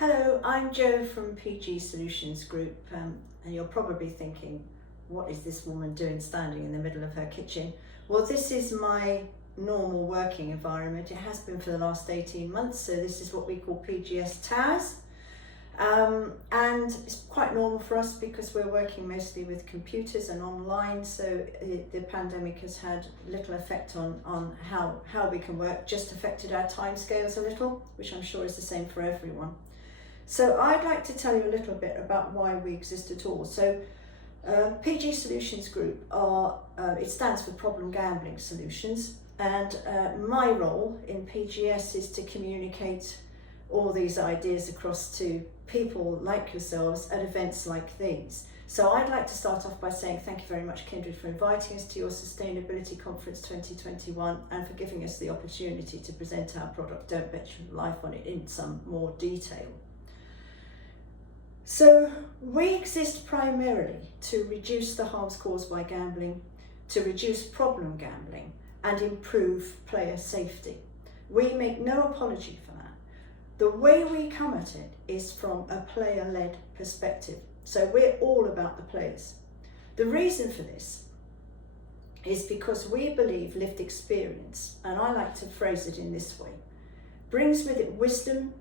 Hello, I'm Jo from PGSolutions Group, and you're probably thinking, what is this woman doing standing in the middle of her kitchen? Well, this is my normal working environment. It has been for the last 18 months, so this is what we call PGS Towers. And it's quite normal for us because we're working mostly with computers and online, so the pandemic has had little effect on how we can work, just affected our timescales a little, which I'm sure is the same for everyone. So I'd like to tell you a little bit about why we exist at all. So PGSolutions Group it stands for Problem Gambling Solutions, and my role in PGS is to communicate all these ideas across to people like yourselves at events like these. So I'd like to start off by saying thank you very much, Kindred, for inviting us to your Sustainability Conference 2021 and for giving us the opportunity to present our product, Don't Bet Your Life on It, in some more detail. So we exist primarily to reduce the harms caused by gambling, to reduce problem gambling and improve player safety. We make no apology for that. The way we come at it is from a player-led perspective. So we're all about the players. The reason for this is because we believe lived experience, and I like to phrase it in this way, brings with it wisdom,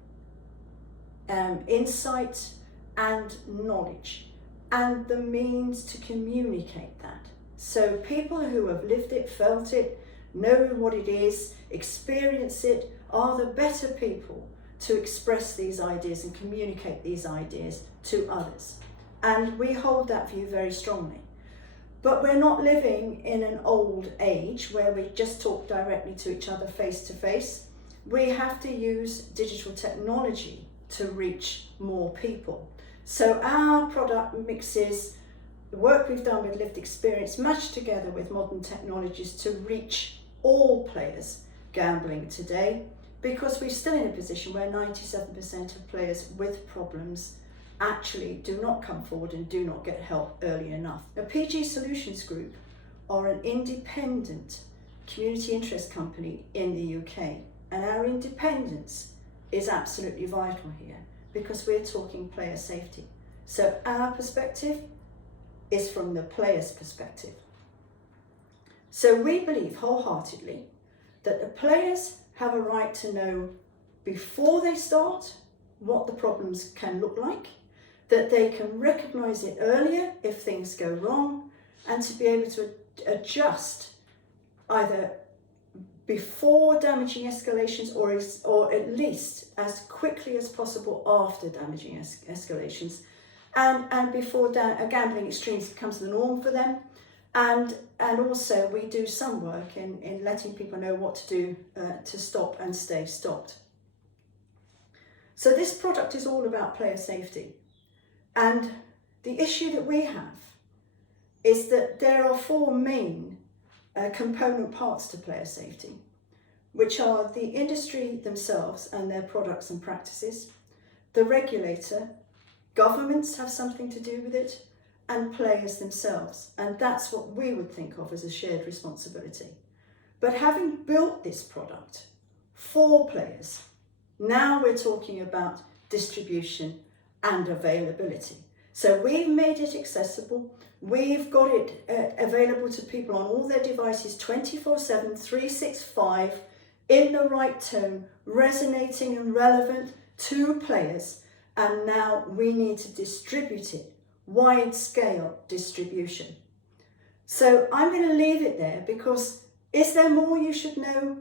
insight, and knowledge, and the means to communicate that. So people who have lived it, felt it, know what it is, experience it, are the better people to express these ideas and communicate these ideas to others. And we hold that view very strongly. But we're not living in an old age where we just talk directly to each other face to face. We have to use digital technology to reach more people. So our product mixes the work we've done with lived experience matched together with modern technologies to reach all players gambling today, because we're still in a position where 97% of players with problems actually do not come forward and do not get help early enough. The PGSolutions Group are an independent community interest company in the UK, and our independence is absolutely vital here because we're talking player safety. So our perspective is from the player's perspective. So we believe wholeheartedly that the players have a right to know before they start what the problems can look like, that they can recognise it earlier if things go wrong, and to be able to adjust either before damaging escalations or at least as quickly as possible after damaging escalations, and before gambling extremes becomes the norm for them. And also we do some work in letting people know what to do to stop and stay stopped. So this product is all about player safety. And the issue that we have is that there are four main component parts to player safety, which are the industry themselves and their products and practices, the regulator, governments have something to do with it, and players themselves. And that's what we would think of as a shared responsibility. But having built this product for players, now we're talking about distribution and availability. So we've made it accessible. We've got it available to people on all their devices 24/7, 365, in the right tone, resonating and relevant to players. And now we need to distribute it, wide scale distribution. So I'm going to leave it there because is there more you should know?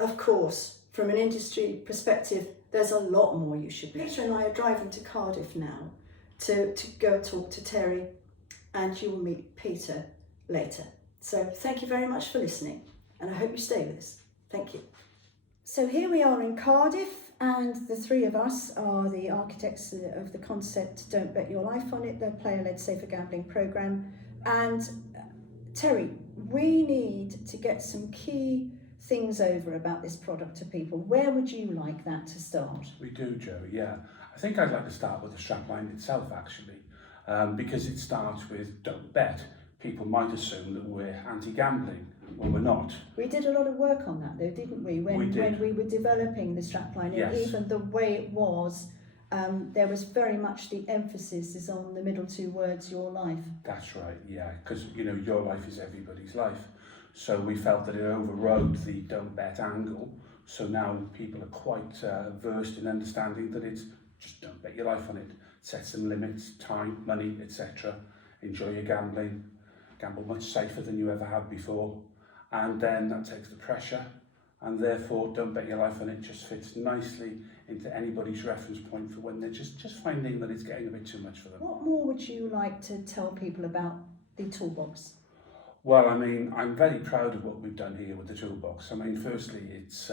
Of course, from an industry perspective, there's a lot more you should know. Peter and I are driving to Cardiff now to go and talk to Terry, and you will meet Peter later. So thank you very much for listening, and I hope you stay with us. Thank you. So here we are in Cardiff, and the three of us are the architects of the concept Don't Bet Your Life on It, the player-led safer gambling programme. And Terry, we need to get some key things over about this product to people. Where would you like that to start? We do, Jo, yeah. I think I'd like to start with the strapline itself, actually, because it starts with don't bet. People might assume that we're anti-gambling when we're not. We did a lot of work on that though, didn't we? When we were developing the strapline, yes. And even the way it was there was very much the emphasis is on the middle two words, your life. That's right, yeah, because you know your life is everybody's life. So we felt that it overrode the don't bet angle. So now people are quite versed in understanding that it's just don't bet your life on it. Set some limits, time, money, etc. Enjoy your gambling. Gamble much safer than you ever have before. And then that takes the pressure. And therefore, don't bet your life on it just fits nicely into anybody's reference point for when they're just finding that it's getting a bit too much for them. What more would you like to tell people about the toolbox? Well, I mean, I'm very proud of what we've done here with the toolbox. I mean, firstly, it's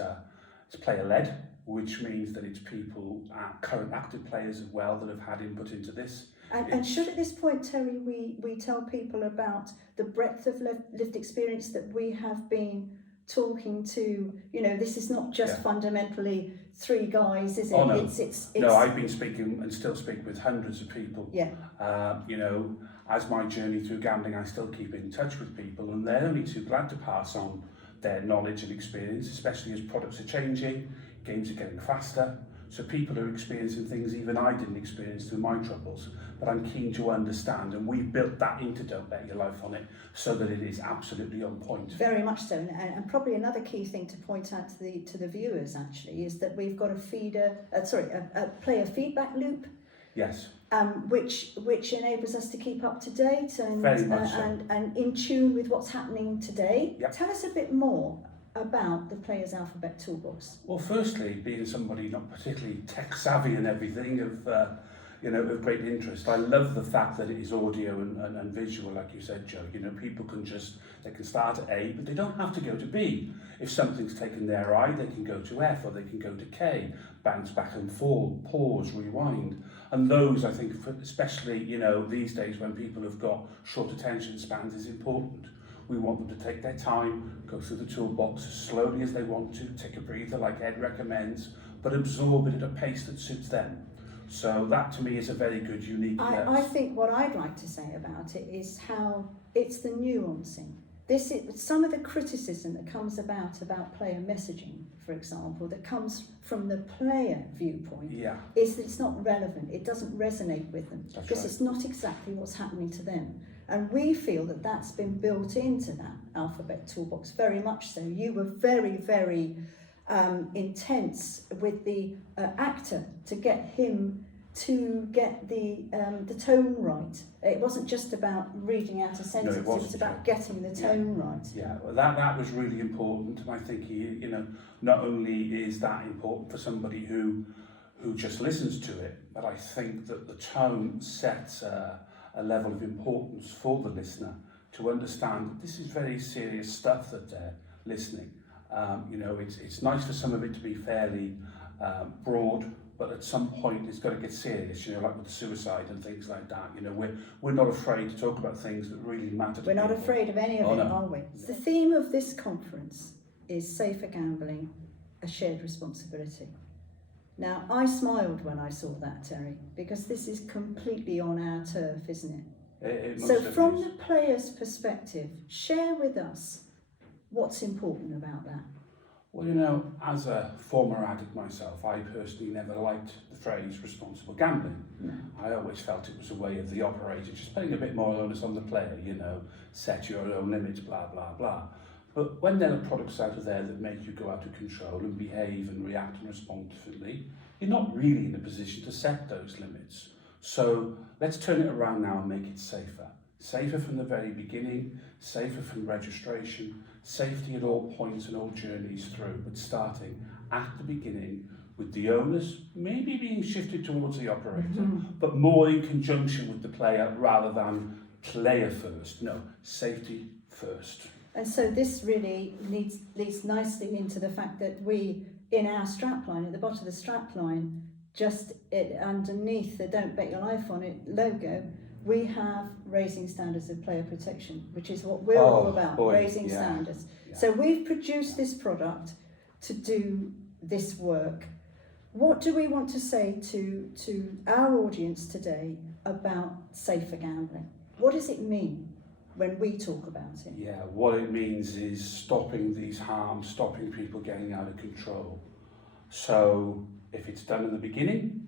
player-led, which means that it's people, current active players as well, that have had input into this. And should at this point, Terry, we tell people about the breadth of lived experience that we have been talking to, you know, this is not just fundamentally three guys, is it? Oh, no. It's no, I've been speaking and still speak with hundreds of people. Yeah. You know, as my journey through gambling, I still keep in touch with people, and they're only too glad to pass on their knowledge and experience, especially as products are changing, games are getting faster. So people are experiencing things even I didn't experience through my troubles, but I'm keen to understand, and we've built that into Don't Bet Your Life on it so that it is absolutely on point. Very much so, and probably another key thing to point out to the viewers actually is that we've got a player feedback loop. Yes. Which enables us to keep up to date and Very much so. and in tune with what's happening today. Yep. Tell us a bit more about the Player's Alphabet Toolbox. Well, firstly, being somebody not particularly tech savvy and everything of great interest, I love the fact that it is audio and visual, like you said, Joe. You know, people they can start at A, but they don't have to go to B. If something's taken their eye, they can go to F or they can go to K, bounce back and forth, pause, rewind. And those, I think, especially, you know, these days when people have got short attention spans, is important. We want them to take their time, go through the toolbox as slowly as they want to, take a breather like Ed recommends, but absorb it at a pace that suits them. So that to me is a very good, unique... I think what I'd like to say about it is how it's the nuancing. Some of the criticism that comes about player messaging, for example, that comes from the player viewpoint, is that it's not relevant, it doesn't resonate with them, because it's not exactly what's happening to them. And we feel that that's been built into that Alphabet Toolbox, very much so. You were very, very intense with the actor to get him to get the tone right. It wasn't just about reading out a sentence, it was about getting the tone right. Yeah, well, that was really important, and I think not only is that important for somebody who just listens to it, but I think that the tone sets a level of importance for the listener to understand that this is very serious stuff that they're listening. You know, it's nice for some of it to be fairly broad, but at some point it's got to get serious, you know, like with suicide and things like that. You know, we're not afraid to talk about things that really matter to We're not people. afraid of any of it, are we? The theme of this conference is Safer Gambling, a Shared Responsibility. Now, I smiled when I saw that, Terry, because this is completely on our turf, isn't it? So from the player's perspective, share with us what's important about that. Well, you know, as a former addict myself, I personally never liked the phrase responsible gambling. No. I always felt it was a way of the operator just putting a bit more onus on the player, you know, set your own limits, blah, blah, blah. But when there are products out there that make you go out of control and behave and react and respond differently, you're not really in a position to set those limits. So let's turn it around now and make it safer. Safer from the very beginning, safer from registration, safety at all points and all journeys through, but starting at the beginning with the onus maybe being shifted towards the operator, but more in conjunction with the player rather than player first. No, safety first. And so this really leads nicely into the fact that we, in our strapline, at the bottom of the strapline, just underneath the Don't Bet Your Life on It logo, we have raising standards of player protection, which is what we're all about, raising standards. Yeah. So we've produced this product to do this work. What do we want to say to our audience today about safer gambling? What does it mean when we talk about it? Yeah, what it means is stopping these harms, stopping people getting out of control. So if it's done in the beginning,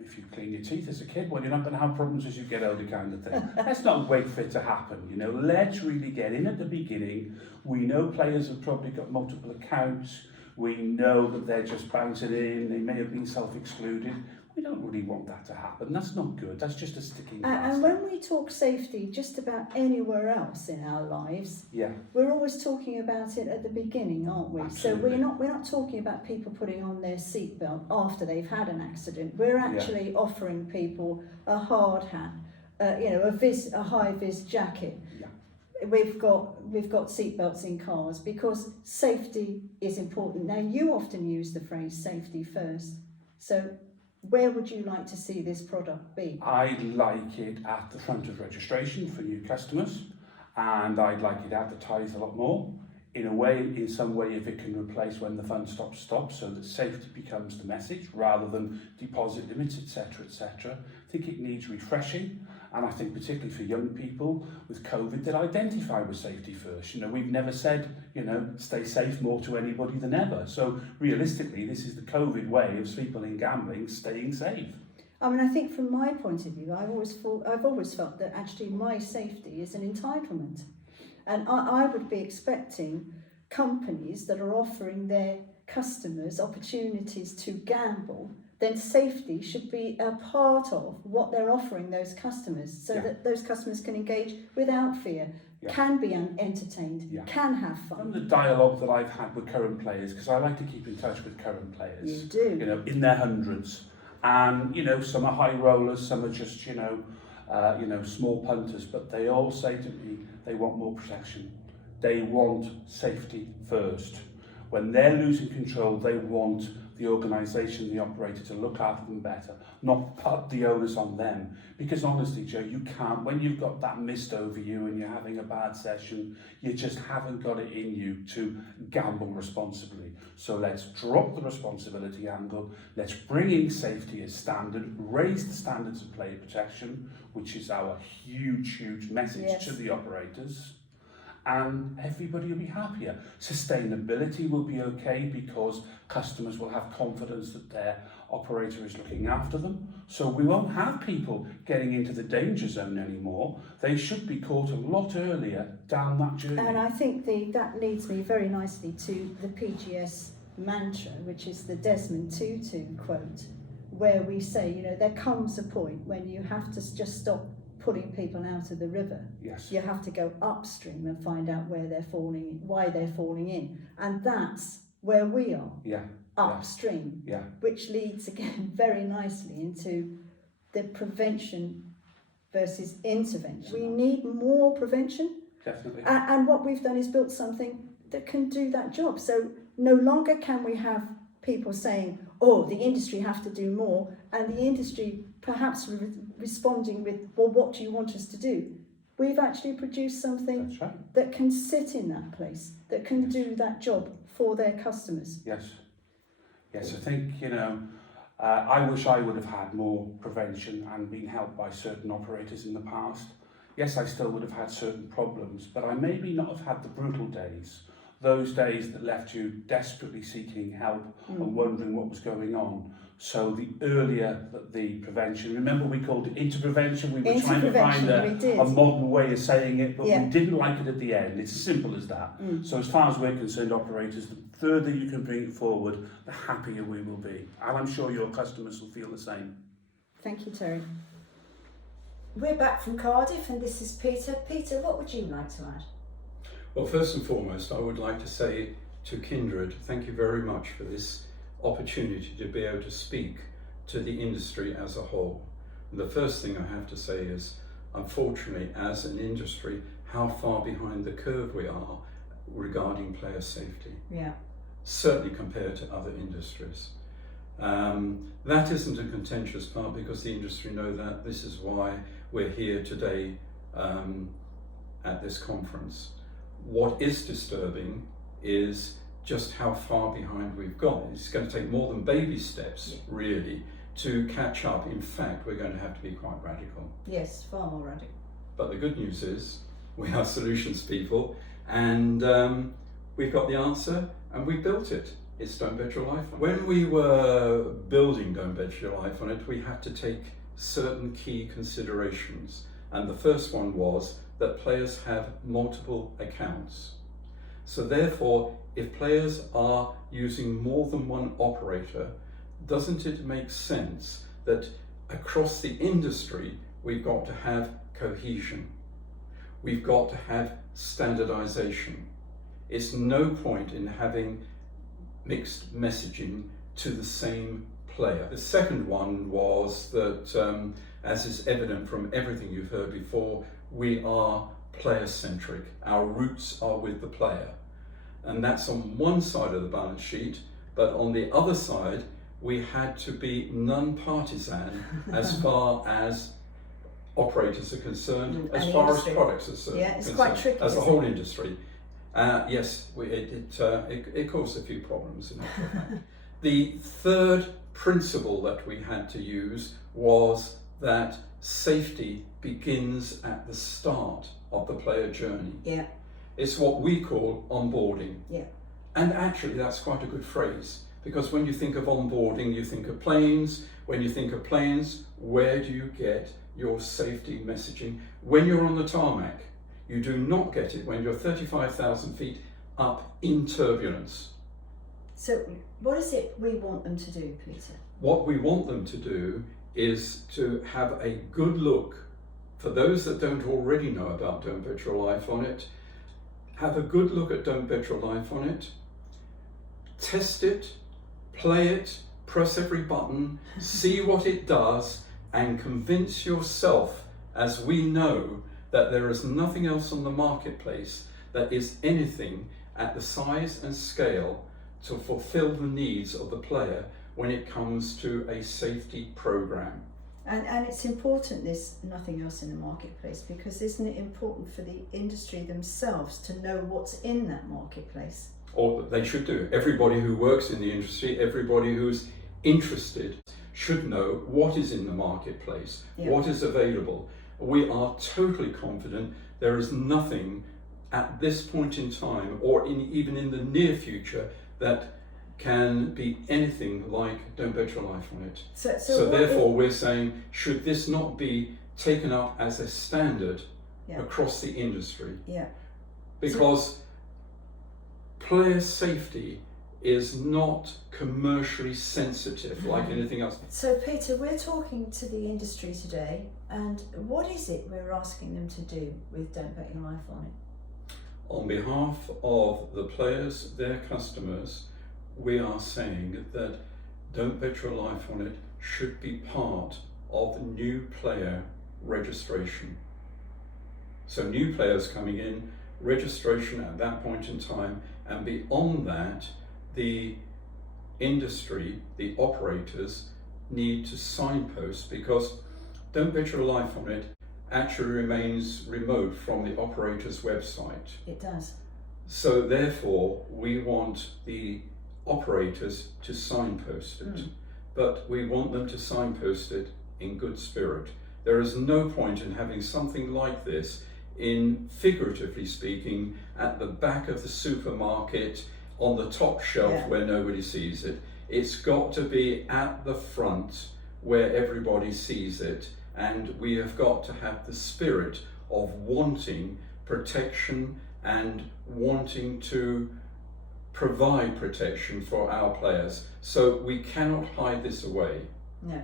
if you clean your teeth as a kid, well, you're not going to have problems as you get older, kind of thing. Let's not wait for it to happen, you know. Let's really get in at the beginning. We know players have probably got multiple accounts. We know that they're just bouncing in. They may have been self-excluded. We don't really want that to happen. That's not good. That's just a sticking plaster. And when we talk safety just about anywhere else in our lives, we're always talking about it at the beginning, aren't we? Absolutely. So we're not talking about people putting on their seatbelt after they've had an accident. We're actually offering people a hard hat, a high-vis jacket. We've got seatbelts in cars because safety is important. Now, you often use the phrase safety first. So where would you like to see this product be? I'd like it at the front of registration for new customers, and I'd like it advertised a lot more. In some way, if it can replace when the fun stops, so that safety becomes the message rather than deposit limits, etc., etc. I think it needs refreshing, and I think particularly for young people with COVID that identify with safety first. You know, we've never said, you know, stay safe more to anybody than ever. So realistically, this is the COVID way of people in gambling staying safe. I mean, I think from my point of view, I've always felt that actually my safety is an entitlement. And I would be expecting companies that are offering their customers opportunities to gamble, then safety should be a part of what they're offering those customers so that those customers can engage without fear, can be entertained, can have fun. From the dialogue that I've had with current players, because I like to keep in touch with current players. You do. You know, in their hundreds. And, you know, some are high rollers, some are just, small punters, but they all say to me they want more protection. They want safety first. When they're losing control, they want the organisation, the operator to look after them better, not put the onus on them. Because honestly, Joe, you can't, when you've got that mist over you and you're having a bad session, you just haven't got it in you to gamble responsibly. So let's drop the responsibility angle, let's bring in safety as standard, raise the standards of player protection, which is our huge, huge message to the operators, and everybody will be happier. Sustainability will be okay because customers will have confidence that their operator is looking after them. So we won't have people getting into the danger zone anymore. They should be caught a lot earlier down that journey. And I think that leads me very nicely to the PGS mantra, which is the Desmond Tutu quote, where we say, you know, there comes a point when you have to just stop pulling people out of the river. Yes. You have to go upstream and find out where they're falling, why they're falling in. And that's where we are. Upstream. Which leads again very nicely into the prevention versus intervention. We need more prevention. Definitely. And what we've done is built something that can do that job. So no longer can we have people saying, oh, the industry have to do more, and the industry perhaps responding with, well, what do you want us to do? We've actually produced something that can sit in that place, that can do that job for their customers. Yes, I think, you know, I wish I would have had more prevention and been helped by certain operators in the past. Yes, I still would have had certain problems, but I maybe not have had the brutal days, those days that left you desperately seeking help and wondering what was going on. So the earlier the prevention, remember we called it interprevention, we were trying to find a modern way of saying it, but we didn't like it at the end. It's as simple as that. So as far as we're concerned, operators, the further you can bring it forward, the happier we will be. And I'm sure your customers will feel the same. Thank you, Terry. We're back from Cardiff and this is Peter. Peter, what would you like to add? Well, first and foremost, I would like to say to Kindred, thank you very much for this opportunity to be able to speak to the industry as a whole. And the first thing I have to say is, unfortunately, as an industry, how far behind the curve we are regarding player safety. Certainly compared to other industries. That isn't a contentious part because the industry know that. This is why we're here today at this conference. What is disturbing is just how far behind we've gone. It's going to take more than baby steps, really, to catch up. In fact, we're going to have to be quite radical. Yes, far more radical. But the good news is, we are solutions people, and we've got the answer, and we built it. it's Don't Bet Your Life on It. When we were building Don't Bet Your Life on It, we had to take certain key considerations. And the first one was that players have multiple accounts. So therefore, if players are using more than one operator, doesn't it make sense that across the industry, we've got to have cohesion? We've got to have standardization. It's no point in having mixed messaging to the same player. The second one was that, as is evident from everything you've heard before, we are player-centric. Our roots are with the player. And that's on one side of the balance sheet, but on the other side, we had to be non-partisan as far as operators are concerned, as far as products are concerned. Yeah, it's quite tricky. As a whole industry. Yes, it caused a few problems in actual fact. The third principle that we had to use was that safety begins at the start of the player journey. Yeah. It's what we call onboarding. Yeah. And actually that's quite a good phrase, because when you think of onboarding, you think of planes. When you think of planes, where do you get your safety messaging? When you're on the tarmac. You do not get it when you're 35,000 feet up in turbulence. So what is it we want them to do, Peter? What we want them to do is to have a good look. For those that don't already know about Don't Bet Your Life on It, have a good look at Don't Bet Your Life on It, test it, play it, press every button, see what it does, and convince yourself, as we know, that there is nothing else on the marketplace that is anything at the size and scale to fulfill the needs of the player when it comes to a safety program. And it's important there's nothing else in the marketplace, because isn't it important for the industry themselves to know what's in that marketplace? Or they should do. Everybody who works in the industry, everybody who's interested should know what is in the marketplace, what is available. We are totally confident there is nothing at this point in time, or even in the near future, that can be anything like Don't Bet Your Life on It. So therefore we're saying, should this not be taken up as a standard across the industry? Yeah. Because player safety is not commercially sensitive like anything else. So Peter, we're talking to the industry today, and what is it we're asking them to do with Don't Bet Your Life on It? On behalf of the players, their customers, we are saying that Don't Bet Your Life on It should be part of new player registration. So new players coming in, registration at that point in time, and beyond that, the industry, the operators, need to signpost, because Don't Bet Your Life on It actually remains remote from the operator's website. It does. So therefore, we want the operators to signpost it, but we want them to signpost it in good spirit. There is no point in having something like this in, figuratively speaking, at the back of the supermarket, on the top shelf where nobody sees it. It's got to be at the front where everybody sees it, and we have got to have the spirit of wanting protection and wanting to provide protection for our players. So we cannot hide this away. No.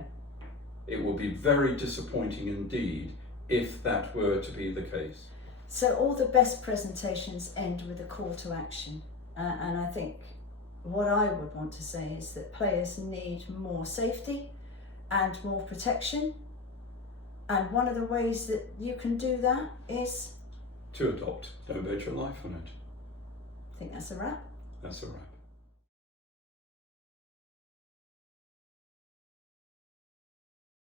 It will be very disappointing indeed if that were to be the case. So all the best presentations end with a call to action. And I think what I would want to say is that players need more safety and more protection. And one of the ways that you can do that is to adopt Don't Bet Your Life on It. I think that's a wrap. That's a wrap.